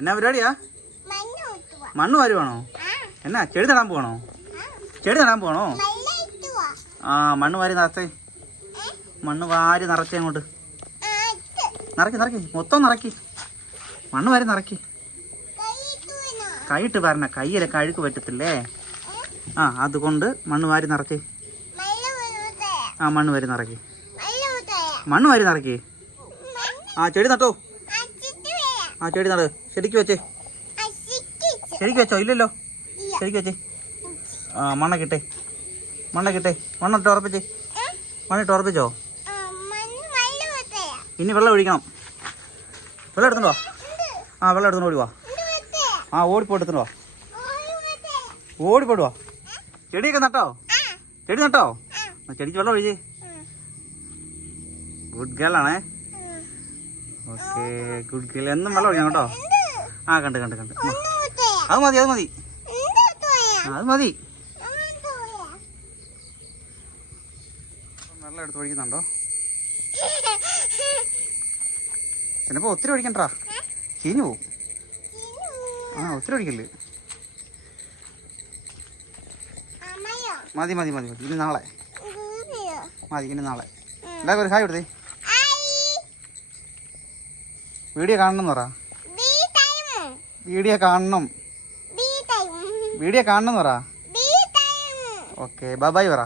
എന്നാ പരിപാടിയാ? മണ്ണ് വാരുവാണോ? എന്നാ ചെടി നടാൻ പോകണോ? ചെടി നടാൻ പോകണോ? ആ മണ്ണ് വാരി നിറച്ചേ. മണ്ണ് വാരി നിറച്ചേ അങ്ങോട്ട്. നിറക്കി മൊത്തം നിറക്കി. മണ്ണ് വാരി നിറക്കി. കൈയിട്ട് വരണ, കയ്യിലെ കഴുക്ക് പറ്റത്തില്ലേ? ആ അതുകൊണ്ട് മണ്ണ് വാരി നിറച്ചേ. ആ മണ്ണ് വാരി നിറക്കി. മണ്ണ് വാരി നിറക്കി. ആ ചെടി നട്ടോ. ആ ചെടി നട്. ശരിക്ക് വെച്ചേ. ശരിക്ക് വെച്ചോ? ഇല്ലല്ലോ. ശരിക്ക് വെച്ചേ. ആ മണ്ണൊക്കെ മണ്ണിട്ട് ഉറപ്പിച്ചേ. മണ്ണിട്ട് ഉറപ്പിച്ചോ? ഇനി വെള്ളം ഒഴിക്കണം. വെള്ളം എടുത്തുണ്ടോ? ആ വെള്ളം എടുത്തുകൊണ്ട് ഓടിവാ. ആ ഓടിപ്പോ എടുത്തുണ്ടോ? ഓടിപ്പോടുവാ. ചെടിയൊക്കെ നട്ടോ? ചെടി നട്ടോ? ചെടിക്ക് വെള്ളം ഒഴിച്ചേ. ഗുഡ് ഗേൾ ആണേ. Okay good girl. എന്നും വെള്ളം ഒഴിക്കണം കേട്ടോ. ആ കണ്ട് അത് മതി വെള്ളം എടുത്ത് ഒഴിക്കുന്നുണ്ടോ? ചിലപ്പോ ഒത്തിരി ഒഴിക്കണ്ടാ, ചീഞ്ഞു പോവും. ആ ഒത്തിരി ഒഴിക്കല്ലേ. മതി ഇനി നാളെ എല്ലാവർക്കും ഒരു ഹായ് കൊടുത്തേ. വീഡിയോ കാണണം എന്ന് പറ. വീഡിയോ കാണണം എന്ന് പറ. ഓക്കെ ബൈ പറ.